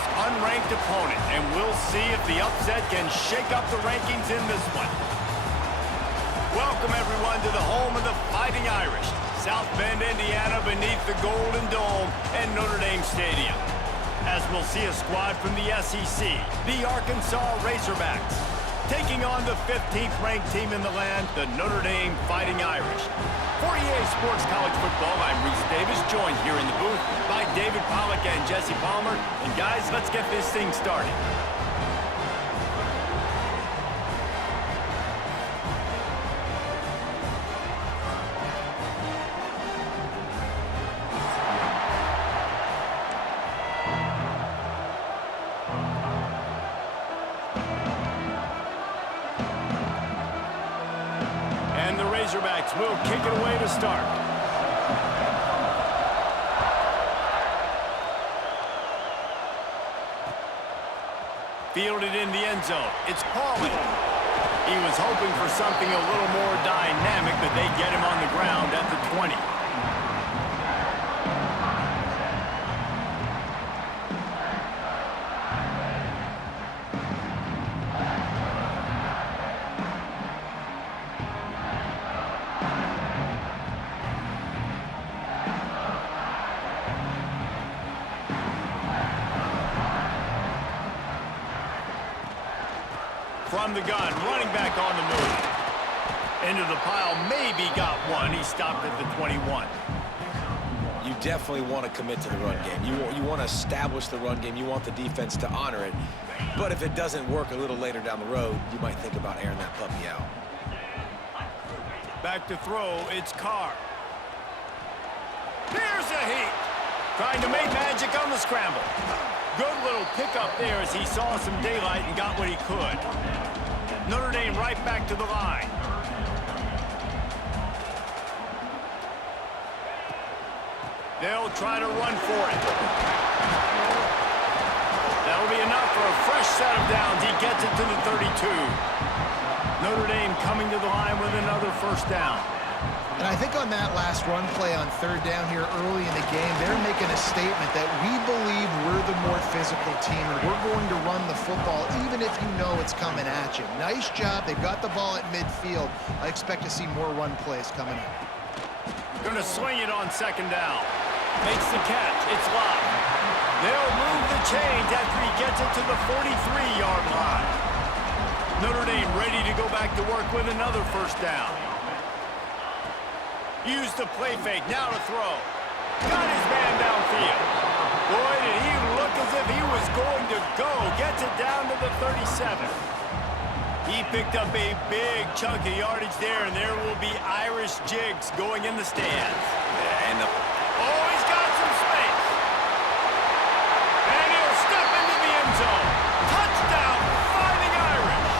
most unranked opponent, and we'll see if the upset can shake up the rankings in this one. Welcome, everyone, to the home of the Fighting Irish, South Bend, Indiana, beneath the Golden Dome and Notre Dame Stadium. As we'll see a squad from the SEC, the Arkansas Razorbacks, taking on the 15th ranked team in the land, the Notre Dame Fighting Irish. For EA Sports College Football, I'm Reese Davis, joined here in the booth by David Pollack and Jesse Palmer. And guys, let's get this thing started. And the Razorbacks will kick it away to start. Fielded in the end zone. It's Pauly. He was hoping for something a little more dynamic, but they get him on the ground at the 20. From the gun, running back on the move. Into the pile, maybe got one. He stopped at the 21. You definitely want to commit to the run game. You want to establish the run game. You want the defense to honor it. But if it doesn't work a little later down the road, you might think about airing that puppy out. Back to throw, it's Carr. There's a heat. Trying to make magic on the scramble. Good little pickup there as he saw some daylight and got what he could. Notre Dame right back to the line. They'll try to run for it. That'll be enough for a fresh set of downs. He gets it to the 32. Notre Dame coming to the line with another first down. And I think on that last run play on third down here early in the game, they're making a statement that we believe we're the more physical team and we're going to run the football even if you know it's coming at you. Nice job. They've got the ball at midfield. I expect to see more run plays coming up. Going to swing it on second down. Makes the catch. It's locked. They'll move the chains after he gets it to the 43-yard line. Notre Dame ready to go back to work with another first down. Use the play fake, now to throw. Got his man downfield. Boy, did he look as if he was going to go. Gets it down to the 37. He picked up a big chunk of yardage there, and there will be Irish jigs going in the stands. Oh, he's got some space. And he'll step into the end zone. Touchdown, Fighting Irish.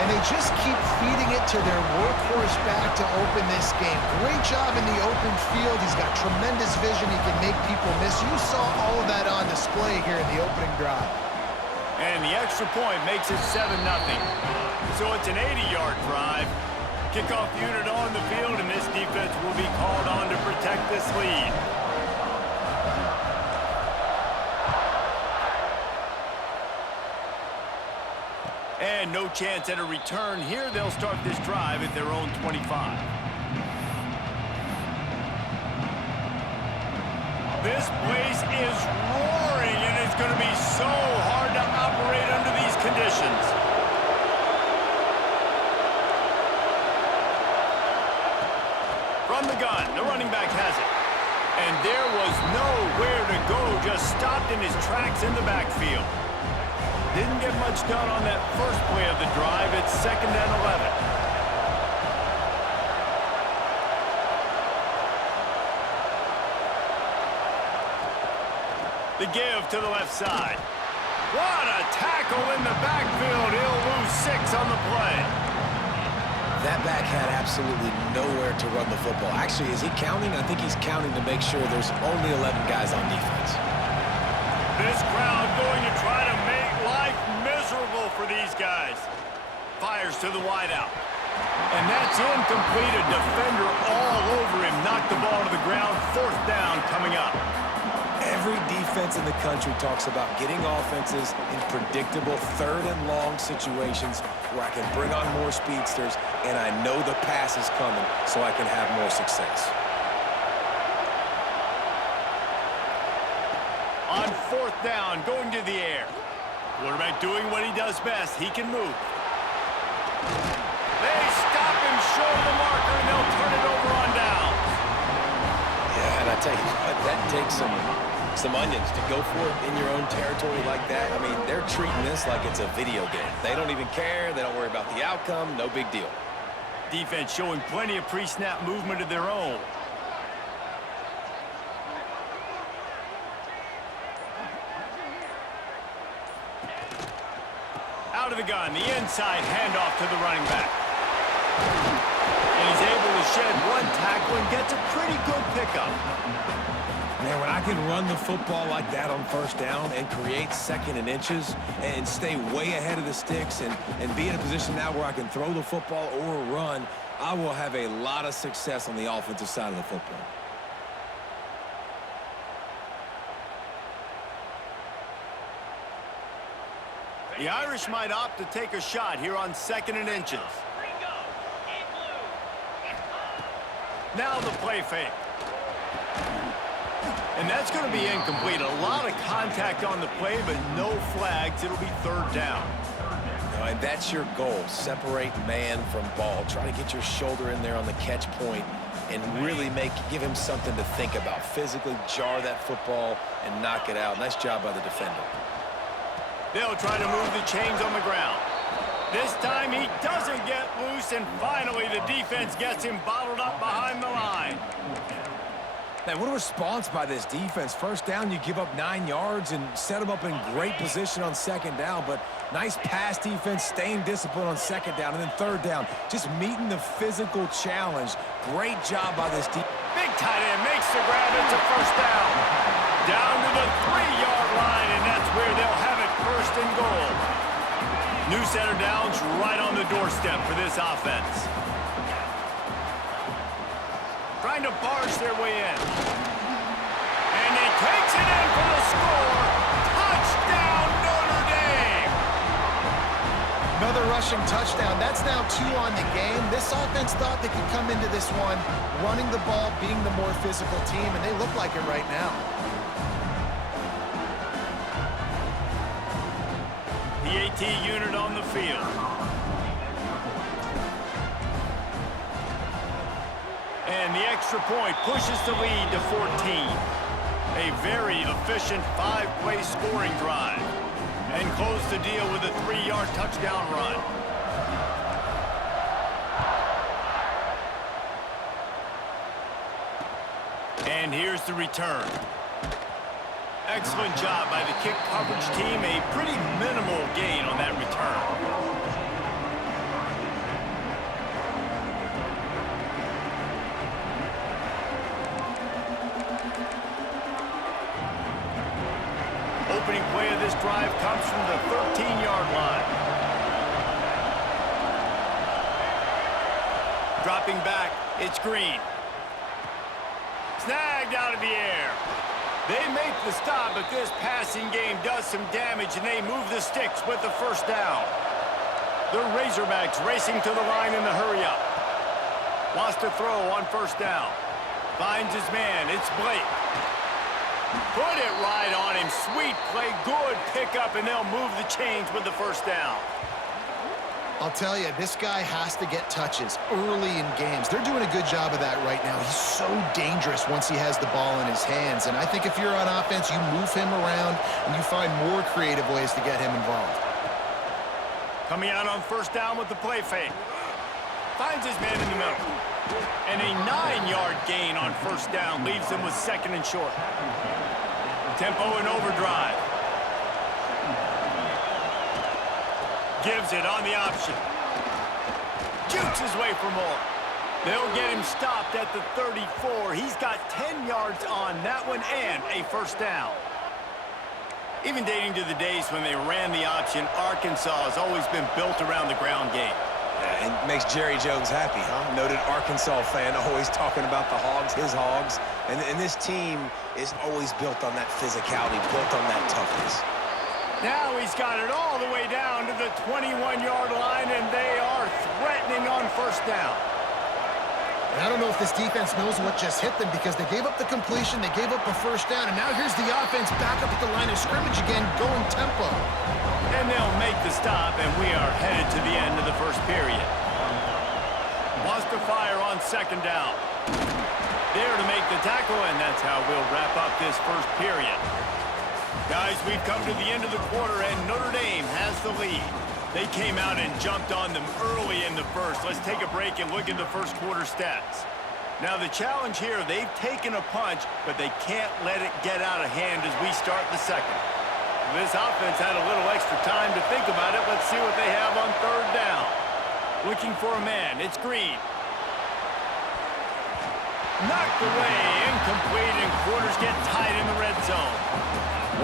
And they just keep feeding it to their workhorse back to open this game. Great job in the open field. He's got tremendous vision. He can make people miss. You saw all of that on display here in the opening drive. And the extra point makes it 7-0. So it's an 80-yard drive. Kickoff unit on the field, and this defense will be called on to protect this lead. And no chance at a return here. They'll start this drive at their own 25. This place is roaring, and it's going to be so hard to operate under these conditions. From the gun, the running back has it. And there was nowhere to go, just stopped in his tracks in the backfield. Didn't get much done on that first play of the drive. It's 2nd and 11. The give to the left side. What a tackle in the backfield. He'll lose 6 on the play. That back had absolutely nowhere to run the football. Actually, is he counting? I think he's counting to make sure there's only 11 guys on defense. This crowd going to try to make life miserable for these guys. Fires to the wideout. And that's incomplete. A defender all over him. Knocked the ball to the ground. 4th down coming up. Every defense defense in the country talks about getting offenses in predictable third and long situations where I can bring on more speedsters and I know the pass is coming so I can have more success. On fourth down, going to the air. Quarterback doing what he does best. He can move. They stop him short of the marker, and they'll turn it over on downs. Yeah, and I tell you what, that takes some onions to go for it in your own territory like that. I mean, they're treating this like it's a video game. They don't even care. They don't worry about the outcome. No big deal. Defense showing plenty of pre-snap movement of their own. Out of the gun, the inside handoff to the running back. And he's able to shed one tackle and gets a pretty good pickup. Man, when I can run the football like that on first down and create second and inches and stay way ahead of the sticks and be in a position now where I can throw the football or run, I will have a lot of success on the offensive side of the football. The Irish might opt to take a shot here on second and inches. Now the play fake. And that's going to be incomplete. A lot of contact on the play, but no flags. It'll be third down. And that's your goal. Separate man from ball. Try to get your shoulder in there on the catch point and really give him something to think about. Physically jar that football and knock it out. Nice job by the defender. They'll try to move the chains on the ground. This time he doesn't get loose, and finally the defense gets him bottled up behind the line. Man, what a response by this defense. First down, you give up 9 yards and set them up in great position on second down, but nice pass defense, staying disciplined on second down, and then third down, just meeting the physical challenge. Great job by this defense. Big tight end makes the grab. It's a first down. Down to the 3-yard line, and that's where they'll have it, first and goal. New center downs right on the doorstep for this offense. Trying to barge their way in. And he takes it in for the score. Touchdown, Notre Dame! Another rushing touchdown. That's now 2 on the game. This offense thought they could come into this one running the ball, being the more physical team, and they look like it right now. The AT unit on the field. And the extra point pushes the lead to 14. A very efficient 5-play scoring drive. And close the deal with a 3-yard touchdown run. And here's the return. Excellent job by the kick coverage team. A pretty minimal gain on that return. Opening play of this drive comes from the 13-yard line. Dropping back, it's Green. Snagged out of the air. They make the stop, but this passing game does some damage, and they move the sticks with the first down. The Razorbacks racing to the line in the hurry-up. Lost a throw on first down. Finds his man. It's Blake. Put it right on him. Sweet play. Good pickup, and they'll move the chains with the first down. I'll tell you, this guy has to get touches early in games. They're doing a good job of that right now. He's so dangerous once he has the ball in his hands. And I think if you're on offense, you move him around and you find more creative ways to get him involved. Coming out on first down with the play fake. Finds his man in the middle. And a 9-yard gain on first down leaves him with second and short. Tempo and overdrive. Gives it on the option. Jukes his way for more. They'll get him stopped at the 34. He's got 10 yards on that one and a first down. Even dating to the days when they ran the option, Arkansas has always been built around the ground game. Yeah, and makes Jerry Jones happy, huh? Noted Arkansas fan, always talking about the Hogs, his Hogs. And this team is always built on that physicality, built on that toughness. Now he's got it all the way down to the 21-yard line, and they are threatening on first down. And I don't know if this defense knows what just hit them because they gave up the completion, they gave up the first down, and now here's the offense back up at the line of scrimmage again, going tempo. And they'll make the stop, and we are headed to the end of the first period. Wants to fire on second down. There to make the tackle, and that's how we'll wrap up this first period. Guys, we've come to the end of the quarter, and Notre Dame has the lead. They came out and jumped on them early in the first. Let's take a break and look at the first quarter stats. Now, the challenge here, they've taken a punch, but they can't let it get out of hand as we start the second. This offense had a little extra time to think about it. Let's see what they have on third down. Looking for a man. It's Green. Knocked away, incomplete, and quarters get tight in the red zone.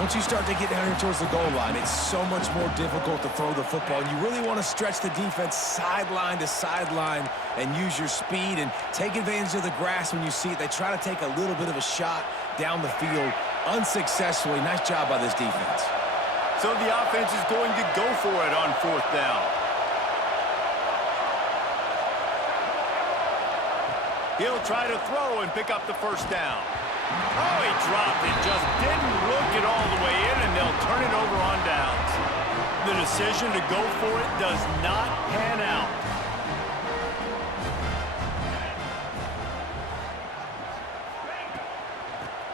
Once you start to get down here towards the goal line, it's so much more difficult to throw the football. You really want to stretch the defense sideline to sideline and use your speed and take advantage of the grass when you see it. They try to take a little bit of a shot down the field unsuccessfully. Nice job by this defense. So the offense is going to go for it on fourth down. He'll try to throw and pick up the first down. Oh, he dropped it. Just didn't look it all the way in, and they'll turn it over on downs. The decision to go for it does not pan out.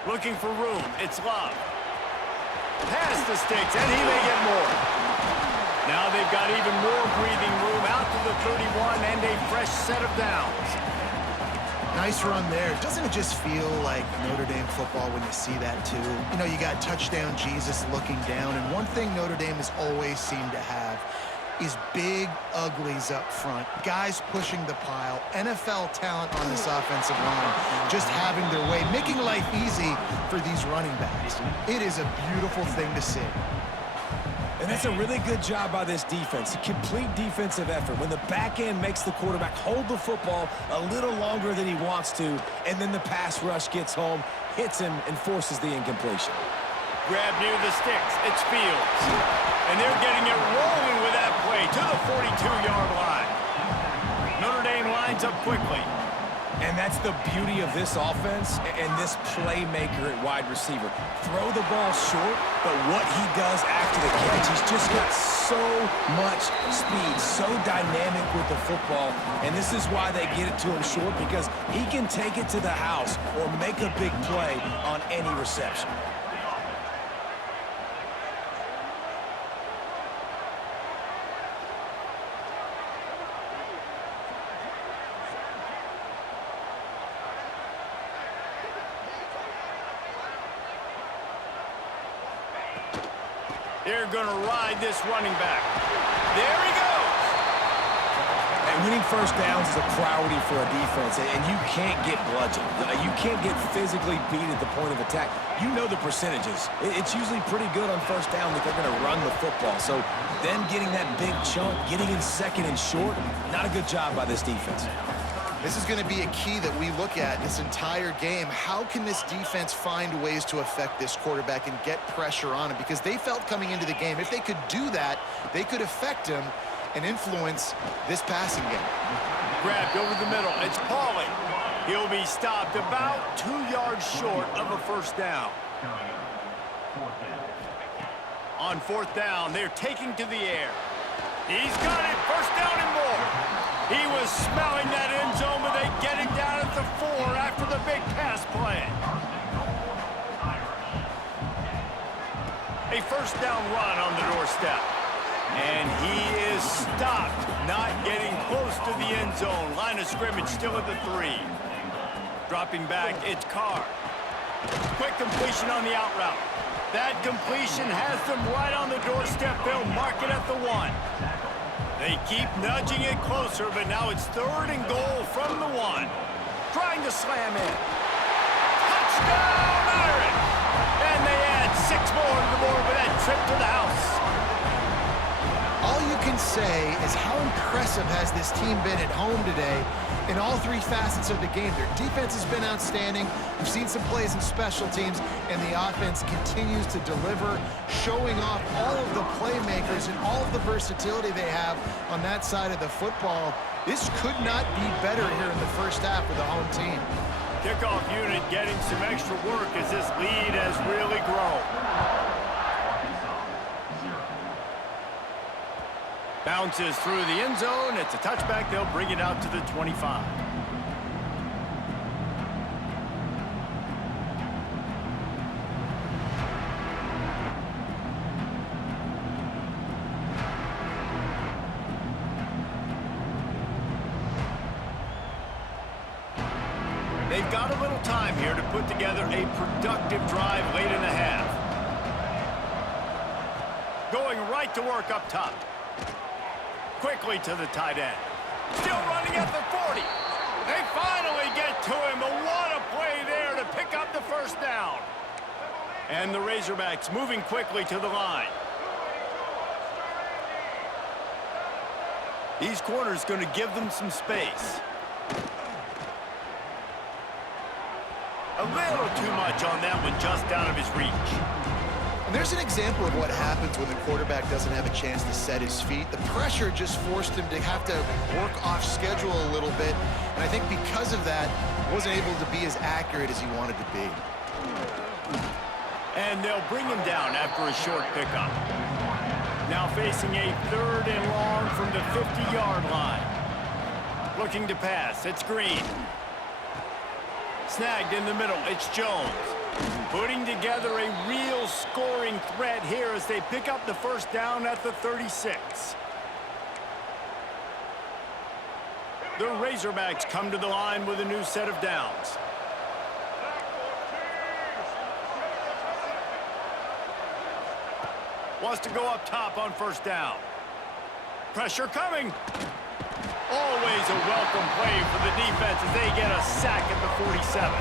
Looking for room. It's Love. Past the sticks, and he may get more. Now they've got even more breathing room out to the 31 and a fresh set of downs. Nice run there. Doesn't it just feel like Notre Dame football when you see that too? You know, you got touchdown Jesus looking down, and one thing Notre Dame has always seemed to have is big uglies up front, guys pushing the pile, NFL talent on this offensive line, just having their way, making life easy for these running backs. It is a beautiful thing to see. And that's a really good job by this defense, a complete defensive effort. When the back end makes the quarterback hold the football a little longer than he wants to, and then the pass rush gets home, hits him, and forces the incompletion. Grab near the sticks. It's Fields. And they're getting it rolling with that play to the 42-yard line. Notre Dame lines up quickly. And that's the beauty of this offense and this playmaker at wide receiver. Throw the ball short, but what he does after the catch, he's just got so much speed, so dynamic with the football. And this is why they get it to him short, because he can take it to the house or make a big play on any reception. They're going to ride this running back. There he goes. And winning first downs is a priority for a defense, and you can't get bludgeoned. You can't get physically beat at the point of attack. You know the percentages. It's usually pretty good on first down that they're going to run the football. So them getting that big chunk, getting in second and short, not a good job by this defense. This is going to be a key that we look at this entire game. How can this defense find ways to affect this quarterback and get pressure on him? Because they felt coming into the game, if they could do that, they could affect him and influence this passing game. Grabbed over the middle. It's Pauly. He'll be stopped about 2 yards short of a first down. On fourth down, they're taking to the air. He's got it. First down and more. He was smelling that end zone, but they get it down at the 4 after the big pass play. A first down run on the doorstep. And he is stopped, not getting close to the end zone. Line of scrimmage still at the 3. Dropping back, it's Carr. Quick completion on the out route. That completion has them right on the doorstep. They'll mark it at the 1. They keep nudging it closer, but now it's 3rd and goal from the 1. Trying to slam in. Touchdown, Irish! And they add 6 more to the board with that trip to the house. All you can say is how impressive has this team been at home today in all three facets of the game. Their defense has been outstanding. We've seen some plays in special teams, and the offense continues to deliver, showing off all of the playmakers and all of the versatility they have on that side of the football. This could not be better here in the first half with the home team. Kickoff unit getting some extra work as this lead has really grown. Bounces through the end zone. It's a touchback. They'll bring it out to the 25. They've got a little time here to put together a productive drive late in the half. Going right to work up top. Quickly to the tight end. Still running at the 40. They finally get to him, but what a play there to pick up the first down. And the Razorbacks moving quickly to the line. These corners going to give them some space. A little too much on that one, just out of his reach. And there's an example of what happens when the quarterback doesn't have a chance to set his feet. The pressure just forced him to have to work off schedule a little bit. And I think because of that, wasn't able to be as accurate as he wanted to be. And they'll bring him down after a short pickup. Now facing a 3rd and long from the 50-yard line. Looking to pass. It's Green. Snagged in the middle. It's Jones. Putting together a real scoring threat here as they pick up the first down at the 36. The Razorbacks come to the line with a new set of downs. Wants to go up top on first down. Pressure coming. Always a welcome play for the defense as they get a sack at the 47.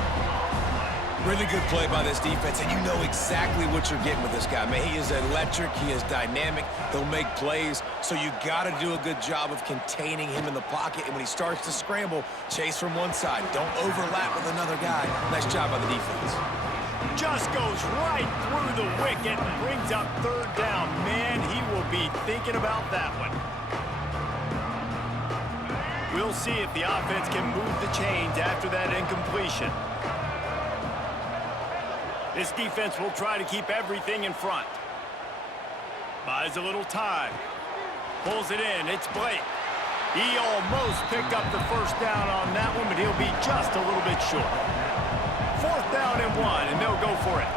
Really good play by this defense, and you know exactly what you're getting with this guy. Man, he is electric. He is dynamic. He'll make plays, so you got to do a good job of containing him in the pocket. And when he starts to scramble, chase from one side. Don't overlap with another guy. Nice job by the defense. Just goes right through the wicket and brings up 3rd down. Man, he will be thinking about that one. We'll see if the offense can move the chains after that incompletion. This defense will try to keep everything in front. Buys a little time. Pulls it in. It's Blake. He almost picked up the first down on that one, but he'll be just a little bit short. 4th down and 1, and they'll go for it.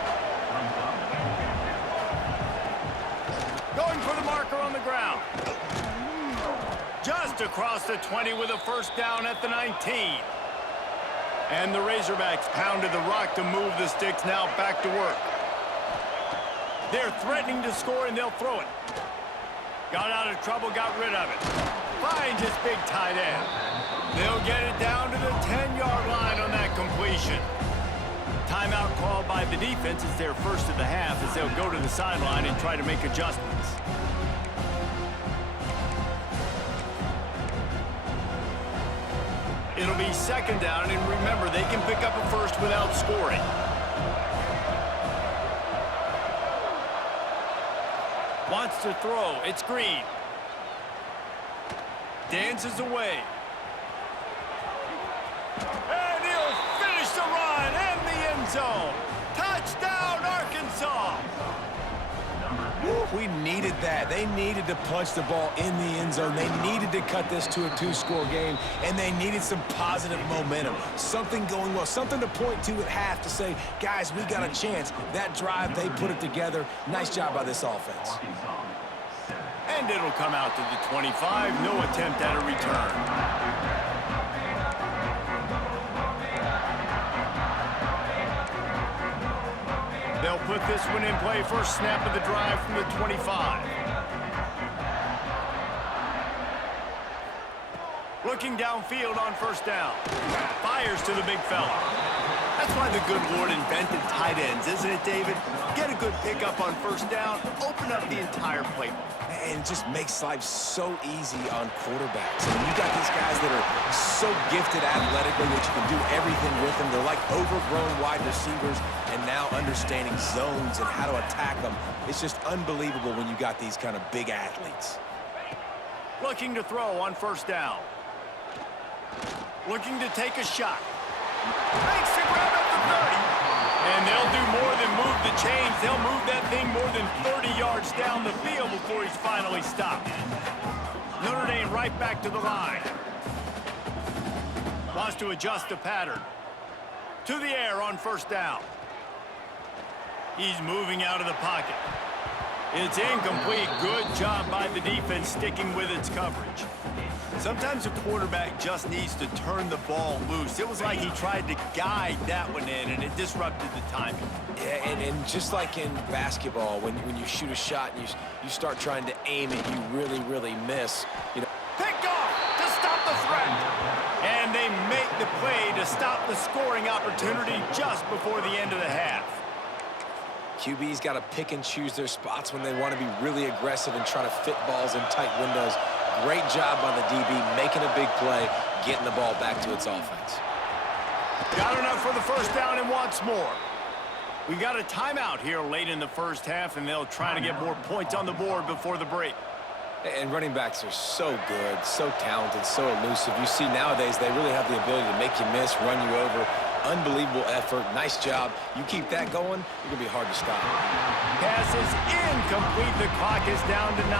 Going for the marker on the ground. Just across the 20 with a first down at the 19. And the Razorbacks pounded the rock to move the sticks, now back to work. They're threatening to score, and they'll throw it. Got out of trouble, got rid of it. Finds his big tight end. They'll get it down to the 10-yard line on that completion. Timeout called by the defense is their first of the half as they'll go to the sideline and try to make adjustments. It'll be 2nd down, and remember, they can pick up a first without scoring. Wants to throw. It's Green. Dances away. And he'll finish the run and the end zone. Touchdown, Arkansas! We needed that. They needed to punch the ball in the end zone. They needed to cut this to a 2-score game, and they needed some positive momentum. Something going well, something to point to at half to say, guys, we got a chance. That drive, they put it together. Nice job by this offense. And it'll come out to the 25. No attempt at a return. They'll put this one in play. First snap of the drive from the 25. Looking downfield on first down. Fires to the big fella. A That's why the good Lord invented tight ends, isn't it, David? Get a good pickup on first down, open up the entire playbook. And it just makes life so easy on quarterbacks. I mean, you got these guys that are so gifted athletically that you can do everything with them. They're like overgrown wide receivers, and now understanding zones and how to attack them. It's just unbelievable when you got these kind of big athletes. Looking to throw on first down. Looking to take a shot. Makes the grab at the 30. And they'll do more than move the chains. They'll move that thing more than 30 yards down the field before he's finally stopped. Notre Dame right back to the line. Wants to adjust the pattern. To the air on first down. He's moving out of the pocket. It's incomplete. Good job by the defense sticking with its coverage. Sometimes a quarterback just needs to turn the ball loose. It was like he tried to guide that one in, and it disrupted the timing. Yeah, and just like in basketball, when you shoot a shot and you start trying to aim it, you really miss. You know. Picked off to stop the threat. And they make the play to stop the scoring opportunity just before the end of the half. QB's got to pick and choose their spots when they want to be really aggressive and try to fit balls in tight windows. Great job by the DB, making a big play, getting the ball back to its offense. Got enough for the first down and wants more. We got a timeout here late in the first half, and they'll try to get more points on the board before the break. And running backs are so good, so talented, so elusive. You see nowadays they really have the ability to make you miss, run you over. Unbelievable effort. Nice job. You keep that going, it's going to be hard to stop. Pass is incomplete. The clock is down to 9.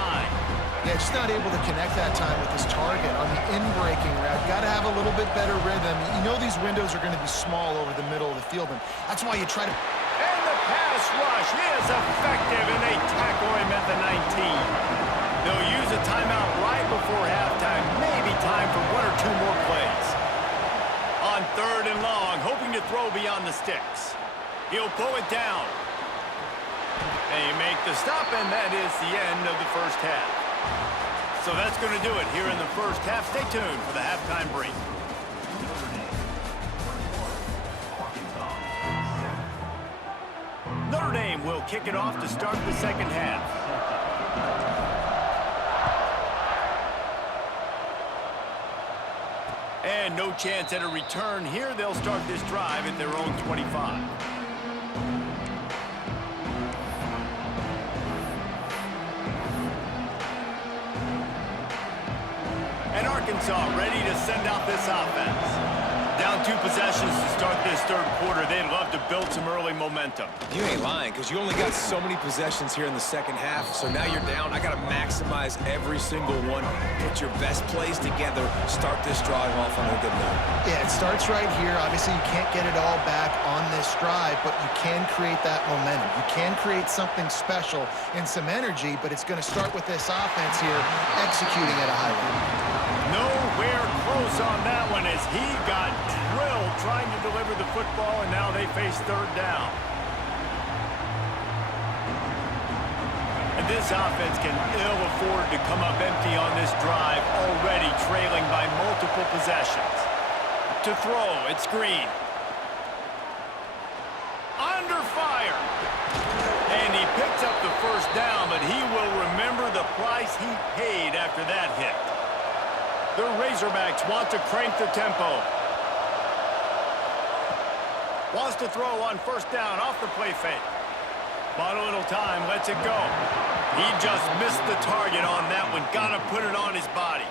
Yeah, just not able to connect that time with his target on the in-breaking route. Got to have a little bit better rhythm. You know these windows are going to be small over the middle of the field, and that's why you try to... And the pass rush is effective, and they tackle him at the 19. They'll use a timeout right before halftime. Maybe time for one or two more plays. On third and long, hoping to throw beyond the sticks. He'll pull it down. They make the stop, and that is the end of the first half. So that's going to do it here in the first half. Stay tuned for the halftime break. Notre Dame will kick it off to start the second half. And no chance at a return here. They'll start this drive at their own 25. And Arkansas ready to send out this offense. Down 2 possessions to start this third quarter. They'd love to build some early momentum. You ain't lying, because you only got so many possessions here in the second half, so now you're down. I got to maximize every single one. Put your best plays together. Start this drive off on a good note. Yeah, it starts right here. Obviously, you can't get it all back on this drive, but you can create that momentum. You can create something special and some energy, but it's going to start with this offense here executing at a high level. Nowhere close on that one as he got drilled trying to deliver the football, and now they face third down. And this offense can ill afford to come up empty on this drive, already trailing by multiple possessions. To throw, it's Green. Under fire. And he picks up the first down, but he will remember the price he paid after that hit. The Razorbacks want to crank the tempo. Wants to throw on first down off the play fake. Bought a little time, lets it go. He just missed the target on that one. Got to put it on his body.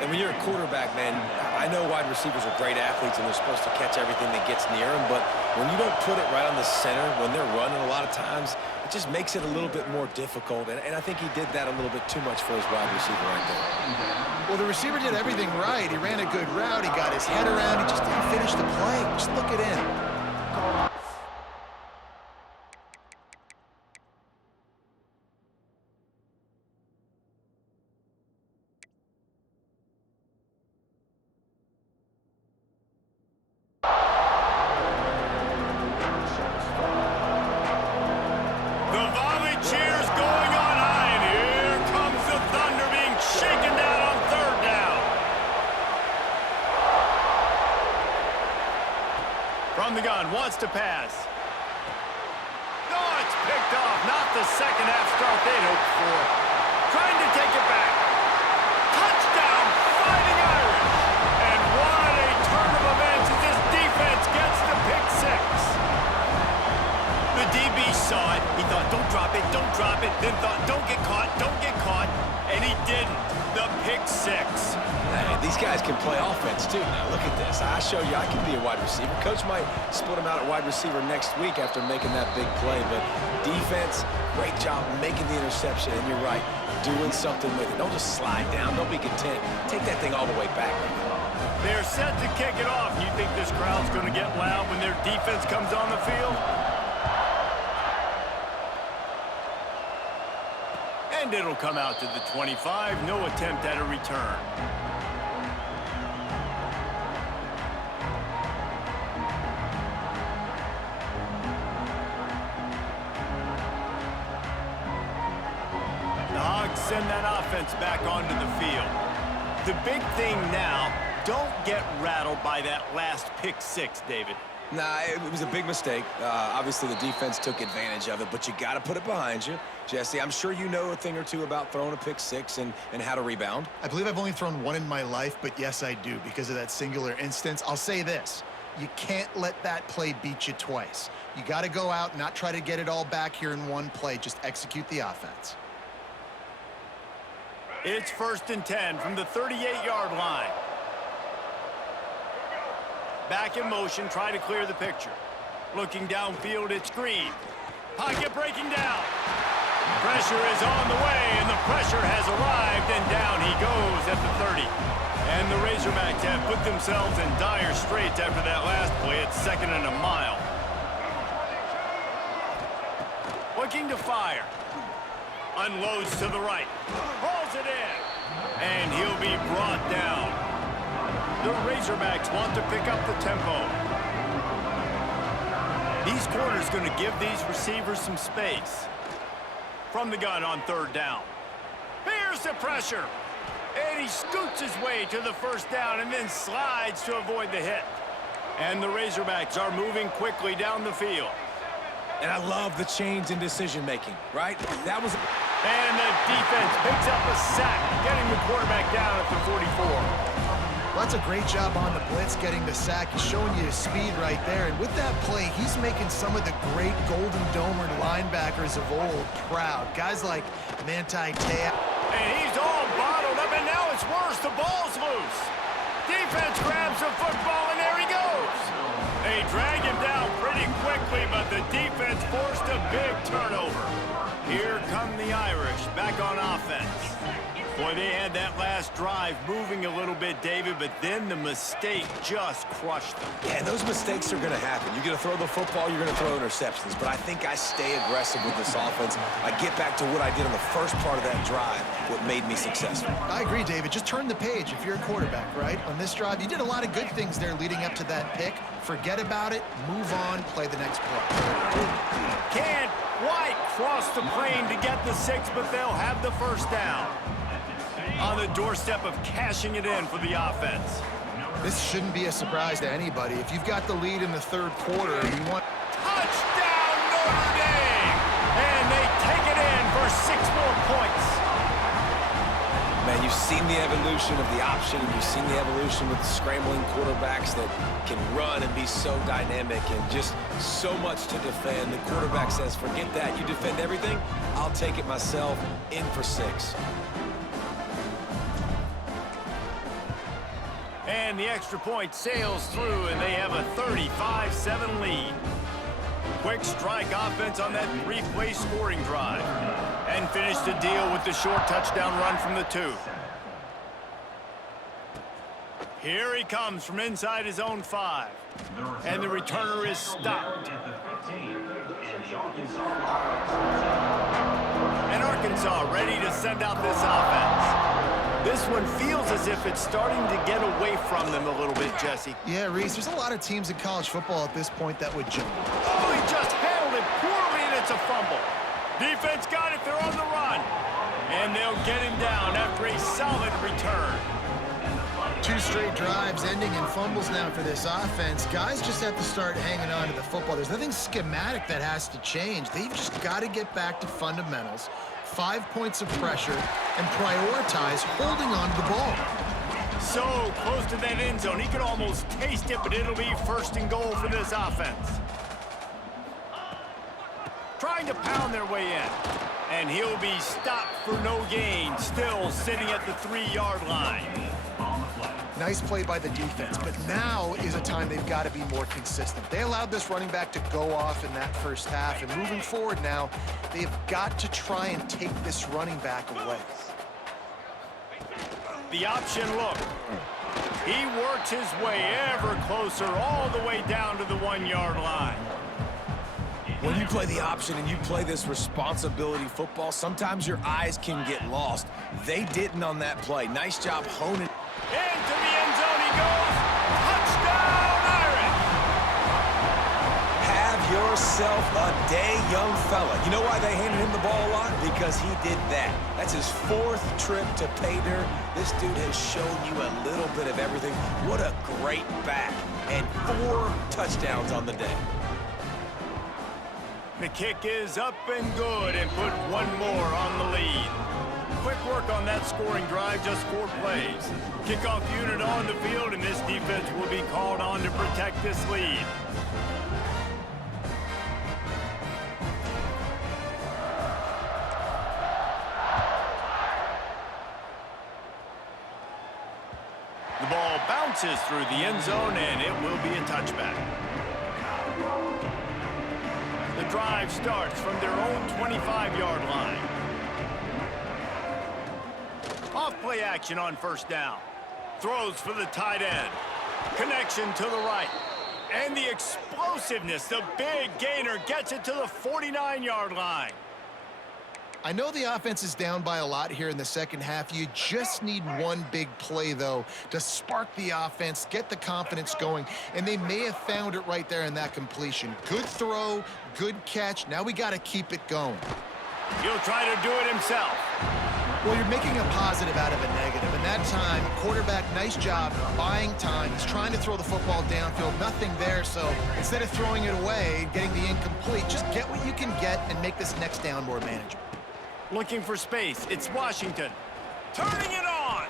And when you're a quarterback, man, I know wide receivers are great athletes and they're supposed to catch everything that gets near them, but when you don't put it right on the center, when they're running a lot of times, it just makes it a little bit more difficult. And I think he did that a little bit too much for his wide receiver right there. Well, the receiver did everything right. He ran a good route. He got his head around. He just didn't finish the play. Just look it in. From the chance to pass. Oh, it's picked off. Not the second half start they'd hoped for. Trying to take it back. Touchdown, Fighting Irish. And what a turn of events as this defense gets the pick six. The DB saw it. He thought, don't drop it, don't drop it. Then thought, don't get caught, don't get caught. And he didn't. The pick six. Hey, these guys can play offense, too. Now, look at this. I show you I can be a wide receiver. Coach might split him out at wide receiver next week after making that big play. But defense, great job making the interception. And you're right, doing something with it. Don't just slide down. Don't be content. Take that thing all the way back. They're set to kick it off. You think this crowd's going to get loud when their defense comes on the field? And it'll come out to the 25. No attempt at a return. The Hogs send that offense back onto the field. The big thing now, don't get rattled by that last pick six, David. Nah, it was a big mistake. Obviously, the defense took advantage of it, but you got to put it behind you. Jesse, I'm sure you know a thing or two about throwing a pick six and how to rebound. I believe I've only thrown one in my life, but yes, I do because of that singular instance. I'll say this. You can't let that play beat you twice. You got to go out and not try to get it all back here in one play. Just execute the offense. It's 1st and 10 from the 38-yard line. Back in motion, try to clear the picture. Looking downfield, it's Green. Pocket breaking down. Pressure is on the way, and the pressure has arrived, and down he goes at the 30. And the Razorbacks have put themselves in dire straits after that last play at 2nd and a mile. Looking to fire. Unloads to the right. Hauls it in. And he'll be brought down. The Razorbacks want to pick up the tempo. These corners going to give these receivers some space. From the gun on 3rd down. Here's the pressure. And he scoots his way to the 1st down and then slides to avoid the hit. And the Razorbacks are moving quickly down the field. And I love the change in decision-making, right? That was... And the defense picks up a sack, getting the quarterback down at the 44. Well, that's a great job on the blitz, getting the sack. He's showing you his speed right there. And with that play, he's making some of the great Golden Domer linebackers of old proud. Guys like Manti Te'o. And he's all bottled up, and now it's worse. The ball's loose. Defense grabs the football, and there he goes. They drag him down pretty quickly, but the defense forced a big turnover. Here come the Irish back on offense. Boy, they had that last drive moving a little bit, David, but then the mistake just crushed them. Yeah, those mistakes are going to happen. You're going to throw the football, you're going to throw interceptions. But I think I stay aggressive with this offense. I get back to what I did on the first part of that drive, what made me successful. I agree, David. Just turn the page if you're a quarterback, right? On this drive, you did a lot of good things there leading up to that pick. Forget about it, move on, play the next play. Can't quite cross the plane to get the 6, but they'll have the 1st down. On the doorstep of cashing it in for the offense. This shouldn't be a surprise to anybody. If you've got the lead in the 3rd quarter, you want... Touchdown, Notre Dame! And they take it in for 6 more points. Man, you've seen the evolution of the option, and you've seen the evolution with the scrambling quarterbacks that can run and be so dynamic and just so much to defend. The quarterback says, forget that. You defend everything, I'll take it myself. In for 6. And the extra point sails through, and they have a 35-7 lead. Quick strike offense on that 3-play scoring drive. And finish the deal with the short touchdown run from the 2. Here he comes from inside his own 5. And the returner is stopped. And Arkansas ready to send out this offense. This one feels as if it's starting to get away from them a little bit, Jesse. Yeah, Reese, there's a lot of teams in college football at this point that would jump. Oh, he just handled it poorly, and it's a fumble. Defense got it, they're on the run. And they'll get him down after a solid return. 2 straight drives ending in fumbles now for this offense. Guys just have to start hanging on to the football. There's nothing schematic that has to change. They've just got to get back to fundamentals, 5 points of pressure, and prioritize holding on to the ball. So close to that end zone. He could almost taste it, but it'll be 1st and goal for this offense. Trying to pound their way in. And he'll be stopped for no gain, still sitting at the 3-yard line. Nice play by the defense, but now is a time they've got to be more consistent. They allowed this running back to go off in that first half, and moving forward now, they've got to try and take this running back away. The option look. He works his way ever closer all the way down to the 1-yard line. When you play the option and you play this responsibility football, sometimes your eyes can get lost. They didn't on that play. Nice job honing. Into the end zone he goes. Touchdown, Irish! Have yourself a day, young fella. You know why they handed him the ball a lot? Because he did that. That's his 4th trip to pay dirt. This dude has shown you a little bit of everything. What a great back. And 4 touchdowns on the day. The kick is up and good, and put 1 more on the lead. Quick work on that scoring drive, just 4 plays. Kickoff unit on the field, and this defense will be called on to protect this lead. The ball bounces through the end zone, and it will be a touchback. The drive starts from their own 25-yard line. Off-play action on 1st down. Throws for the tight end. Connection to the right. And the explosiveness, the big gainer gets it to the 49-yard line. I know the offense is down by a lot here in the second half. You just need one big play, though, to spark the offense, get the confidence going, and they may have found it right there in that completion. Good throw, good catch. Now we got to keep it going. He'll try to do it himself. Well, you're making a positive out of a negative, and that time, quarterback, nice job buying time. He's trying to throw the football downfield, nothing there, so instead of throwing it away, getting the incomplete, just get what you can get and make this next down more manageable. Looking for space. It's Washington. Turning it on.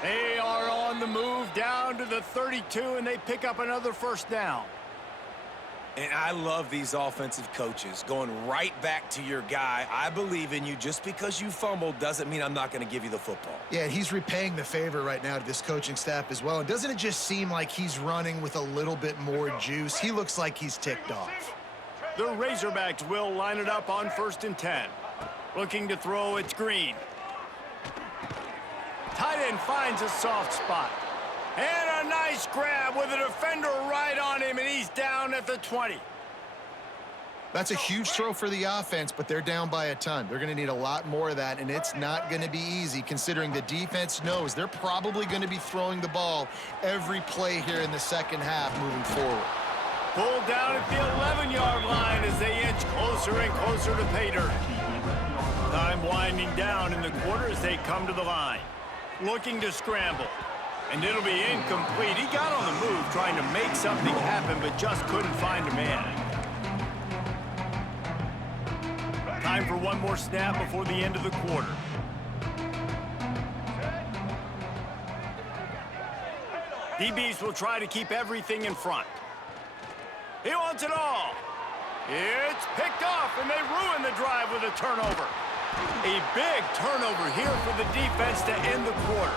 They are on the move down to the 32, and they pick up another 1st down. And I love these offensive coaches going right back to your guy. I believe in you. Just because you fumbled doesn't mean I'm not going to give you the football. Yeah, he's repaying the favor right now to this coaching staff as well. And doesn't it just seem like he's running with a little bit more juice? He looks like he's ticked off. The Razorbacks will line it up on 1st and 10. Looking to throw, it's Green. Tight end finds a soft spot. And a nice grab with a defender right on him, and he's down at the 20. That's a huge throw for the offense, but they're down by a ton. They're going to need a lot more of that, and it's not going to be easy considering the defense knows they're probably going to be throwing the ball every play here in the second half moving forward. Pulled down at the 11-yard line as they inch closer and closer to pay dirt. Time winding down in the quarter as they come to the line. Looking to scramble. And it'll be incomplete. He got on the move trying to make something happen, but just couldn't find a man. Time for 1 more snap before the end of the quarter. DBs will try to keep everything in front. He wants it all. It's picked off, and they ruin the drive with a turnover. A big turnover here for the defense to end the quarter.